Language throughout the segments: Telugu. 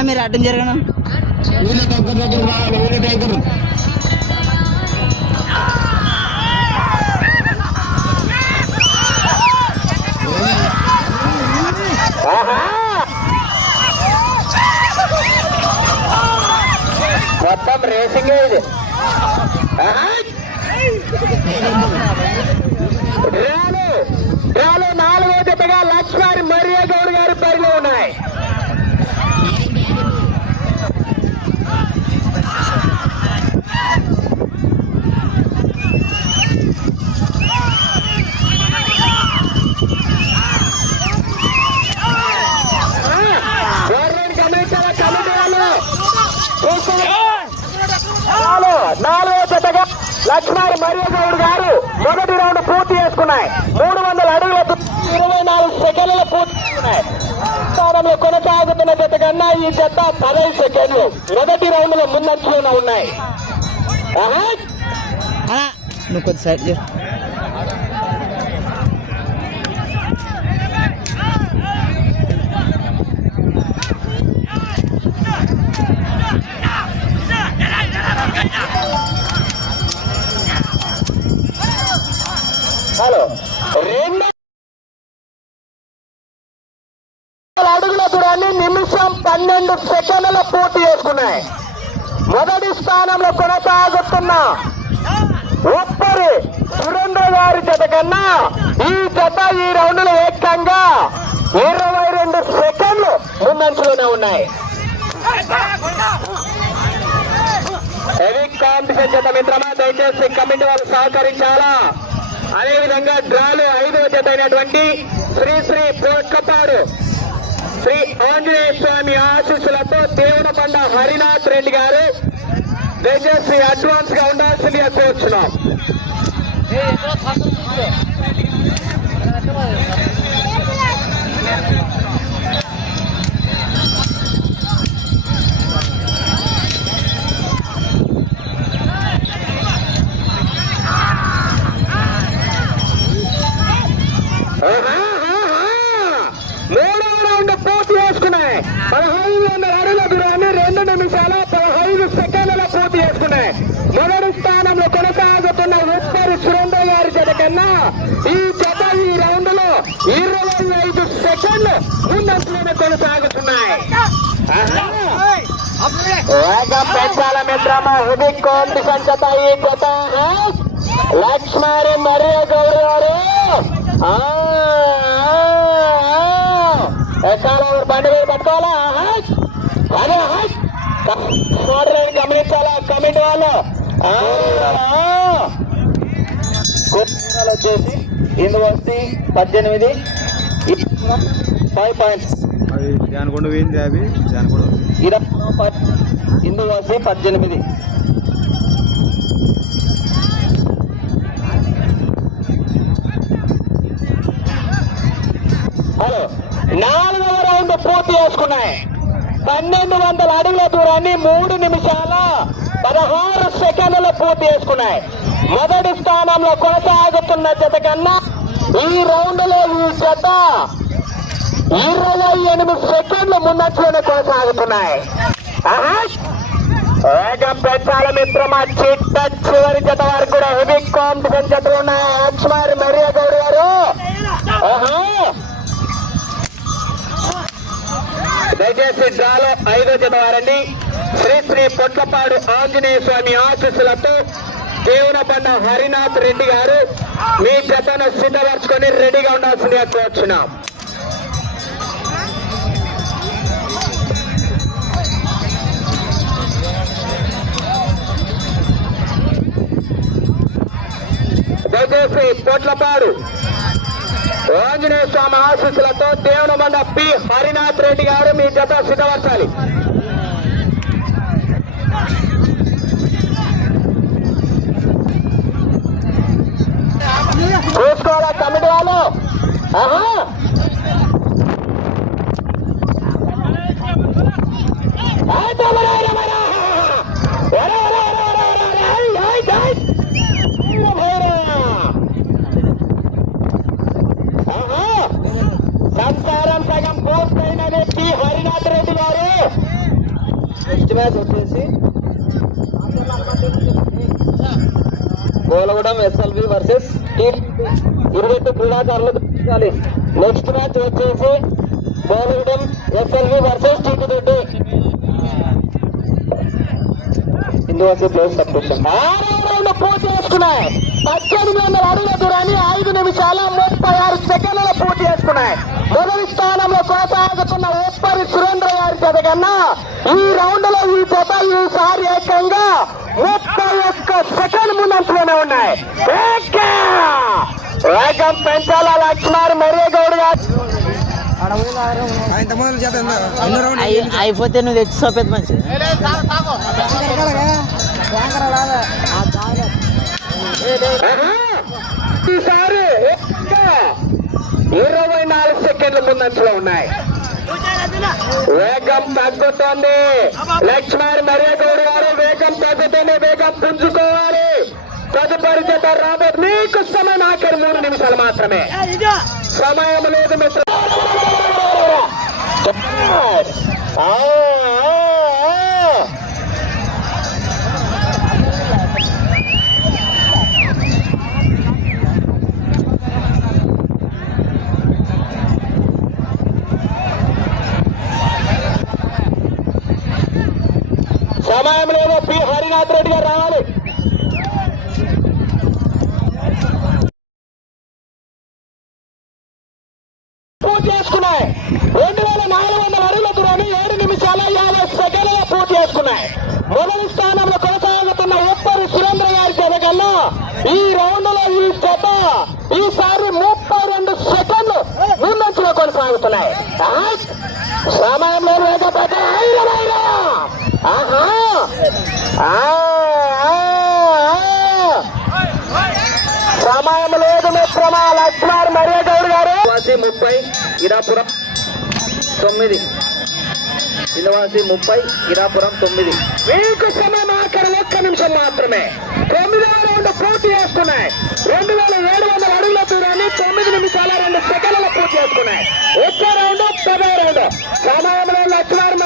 అన్న మీరు అడ్డం జరగను? మొత్తం రేసింగ్ ఇది. డ్రాలు డ్రాలు నాలుగో జతగా లక్ష్మణ్ మరియా గౌడ్ గారి బరిలో ఉన్నాయి. నాలుగో జతగా లక్ష్మణ్ మరియగౌడ్ గారు మొదటి రౌండ్ పూర్తి చేసుకున్నాయి. మూడు వందల అడుగుల ఇరవై నాలుగు సెకండ్ల పూర్తి చేసుకున్నాయి. స్థానంలో కొనసాగుతున్న జత కన్నా ఈ జత పదహైదు సెకండ్లు. మొదటి రౌండ్లో ముందంచులోనే ఉన్నాయి నువ్వు కొద్ది సైడ్ హలో రెండు అడుగుల దూరాన్ని నిమిషం పన్నెండు సెకండ్ల పూర్తి చేసుకున్నాయి. మొదటి స్థానంలో కొనసాగుతున్న ఒప్పరి సురేంద్ర గారి జత కన్నా ఈ జత ఈ రౌండ్లో ఏకంగా ఇరవై రెండు సెకండ్లు ముందంచులోనే ఉన్నాయి. హెవీ కాంపిటీషన్ జత మిత్రమా దయచేసి కమిటీ వారు సహకరించాలా? అదేవిధంగా డ్రాలు ఐదవ జత అయినటువంటి శ్రీ శ్రీ పోట్లపాడు శ్రీ ఆంజనేయ స్వామి ఆశీస్సులతో దేవునపండ హరినాథ్ రెడ్డి గారు దయచేసి అడ్వాన్స్గా ఉండాల్సిందిగా కోరుచున్నాం. మొదటి స్థానంలో కొనసాగుతున్న ఉప్పరి సురేంద్ర గారి జత కన్నా ఈ జత ఈ రౌండ్లో ఇరవై ఐదు సెకండ్లు ముందంచులోనే కొనసాగుతున్నాయి. వేగం పెంచాల మిత్రమా ఇది కాంపిటీషన్ జత ఈ జత. లక్ష్మణి మరియు గౌరీ గారు. ఆ, బండి పట్టుకోవాలా? అదే హాయ్. గమనించాలా? కమిటీ వాళ్ళు వచ్చేసి ఇందు వస్తే పద్దెనిమిది. Five points. ఇందు పద్దెనిమిది. హలో నాలుగవ రౌండ్ పూర్తి చేసుకున్నాయి. పన్నెండు వందల అడుగుల దూరాన్ని మూడు నిమిషాల పదహారు సెకండ్లు పూర్తి చేసుకున్నాయి. మొదటి స్థానంలో కొనసాగుతున్న జత కన్నా ఈ రౌండ్లో ఈ జత ఇరవై ఎనిమిది సెకండ్లు ముందంచులోనే కొనసాగుతున్నాయి. వేగం పెంచాల మిత్రమా. చిట్ట చివరి జత వారికి కూడా హెవీ కాంపిటీషన్ జతలు ఉన్నాయి. లక్ష్మారి మరియా గౌడ్ గారు. దయచేసి డ్రాలో ఐదో జత వారండి. శ్రీ శ్రీ పొట్లపాడు ఆంజనేయ స్వామి ఆశీస్సులతో దేవునబండ హరినాథ్ రెడ్డి గారు మీ జతను సిద్ధపరచుకొని రెడీగా ఉండాల్సిందిగా కోరుచున్నాం దయచేసి పొట్లపాడు ఆంజనేయ స్వామి ఆశీస్సులతో దేవునబండ పి హరినాథ్ రెడ్డి గారు మీ జత సిద్ధపరచాలి. ఐ. కమిటీ వాళ్ళు ఆహా. సంసారం సగం పూర్తయిన వ్యక్తి హరినాథ్ రెడ్డి గారు నెక్స్ట్ మ్యాచ్ వచ్చేసి గోలగూడెం ఎస్ఎల్వి వర్సెస్ ఇరువైపు క్రీడాకారులు గెలిచాలి నెక్స్ట్ మ్యాచ్ వచ్చేసి గోలగూడెం ఎస్ఎల్వి వర్సెస్ టీటీ ఇందువల్ల ప్లేస్ పూర్తి చేసుకున్నాయి పద్దెనిమిది వందల అడుగుల దూరాన్ని ఐదు నిమిషాల ముప్పై ఆరు సెకండ్ల పూర్తి చేసుకున్నాయి మొదటి స్థానంలో కొనసాగుతున్న ఉప్పరి సురేంద్ర గారి జత కన్నా ఈ రౌండ్లో ఈ జత ఈసారి ఏకంగా ముప్పై ముందంచులోనే ఉన్నాయి! వేగం పెంచాల లక్ష్మణ్ మరే గౌడ్ గారు అయిపోతే నువ్వు తెచ్చి సోపేది మంచి! ఈసారి ఇరవై నాలుగు సెకండ్ల ముందంచులో ఉన్నాయి. వేగం తగ్గుతోంది. లక్ష్మణ్ మర్యాగౌడ్ గారు వేగం తగ్గుతుంది. వేగం పుంజుకోవాలి. తదుపరి జత రాబోతు మీకు సమయం ఆఖరి మూడు నిమిషాలు మాత్రమే సమయం లేదు మిత్ర ఆ, ఆ, ఆ. సమయం లేదు పి హరినాథ్ రెడ్డి గారు రావాలి పూర్తి చేసుకున్నాయి రెండు వేల నాలుగు వందల అడుగుల దూరాన్ని ఏడు నిమిషాల యాభై సెకండ్ల పూర్తి చేసుకున్నాయి. మొదటి స్థానంలో కొనసాగుతున్న ఉప్పరి సురేంద్ర గారి జత ఈ రౌండ్లో ఈ జత ఈసారి ముప్పై రెండు సెకండ్లు ముందంచులో కొనసాగుతున్నాయి. సమయంలో లేకపోతే ఆహా! సమయం లేదు మిత్రమా లక్ష్మణ్ మర్యాద గౌడ్ గారు. ముప్పై. ఇరాపురం తొమ్మిది. శ్రీనివాసి ముప్పై ఇరాపురం తొమ్మిది. మీకు సమయం ఆఖరి ఒక్క నిమిషం మాత్రమే. తొమ్మిదవ రౌండ్ పూర్తి చేసుకున్నాయి. రెండు వేల ఏడు వందల అడుగుల దూరాన్ని తొమ్మిది నిమిషాల రెండు సెకండ్ల పూర్తి చేసుకున్నాయి. ఒక్క రౌండ్ పదో రౌండ్. సమయంలో లక్ష్మణ్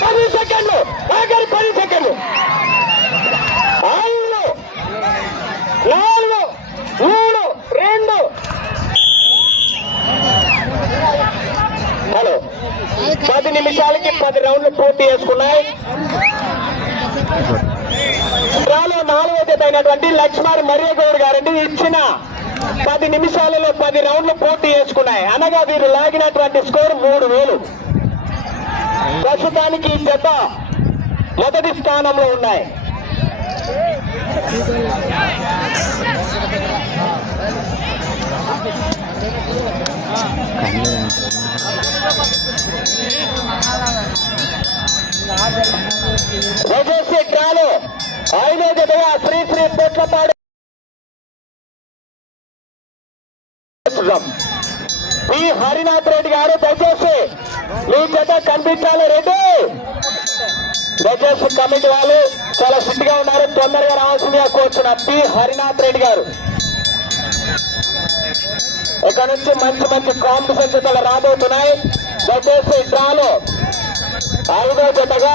పది సెకండ్లు. ఆఖరి పది నాలుగు మూడు రెండు హలో పది నిమిషాలకి పది రౌండ్లు పూర్తి చేసుకున్నాయి. డ్రాలో నాలుగో జత అయినటువంటి లక్ష్మణ్ మర్యగౌడ్ గారండి. ఇచ్చిన పది నిమిషాలలో పది రౌండ్లు పూర్తి చేసుకున్నాయి. అనగా వీరు లాగినటువంటి స్కోర్ మూడు వేలు. ప్రస్తుతానికి ఈ జత మొదటి స్థానంలో ఉన్నాయి. రజేసి డ్రాలు ఐదో జతగా శ్రీ శ్రీ పొట్లపాడు పి హరినాథ్ రెడ్డి గారు దయచేసి మీ జత కనిపించాలి రెడ్డి. దయచేసి కమిటీ వాళ్ళు చాలా ఫిట్గా ఉన్నారు తొందరగా రావాల్సిందిగా కోరుచున్న పి హరినాథ్ రెడ్డి గారు. ఇక్కడ నుంచి మంచి మంచి కాంపిటీషన్ జతలు రాబోతున్నాయి? దయచేసి డ్రాలో ఐదో జతగా